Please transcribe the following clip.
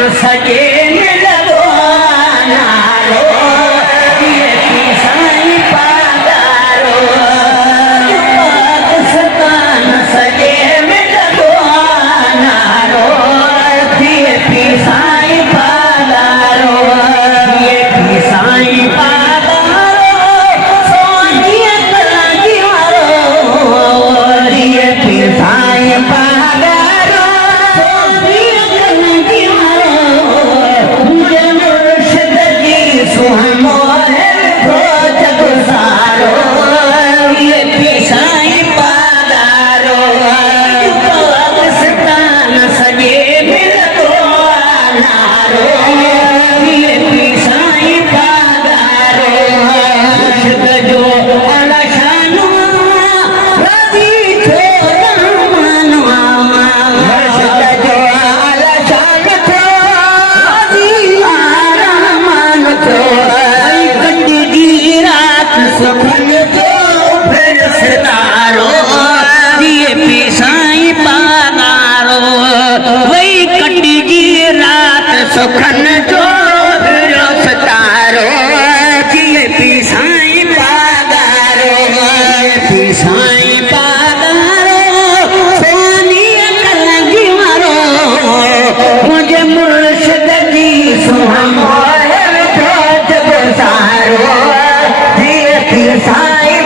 सजे में लगो नारो ये साईं पादारो सतान सजे में लगो नारो ये साईं पादारो ये साईं पादारो सोनिया कलागी मारो ये साईं पादारो सोनिया कलागी मारो मुझे मुर्शिद जी सुहानो है खोज गुजारो ये साईं पादारो पाकिस्तान सजे मिल दो नारो ये साईं पादारो मुर्शिद जो अलशानो रजी छोरा मनवा मुर्शिद जो अलशान थो रजी आरामान थो कंडी जी रात सुखन जो फिर सितारो ये साईं पादारो वही कंडी जी रात सुखन जो फिर सितारो ये साईं पादारो ये साईं पादारो सोनिया कलंगी मारो मुझे मुर्शिद जी सुहानो है खोज गुजारो ये साईं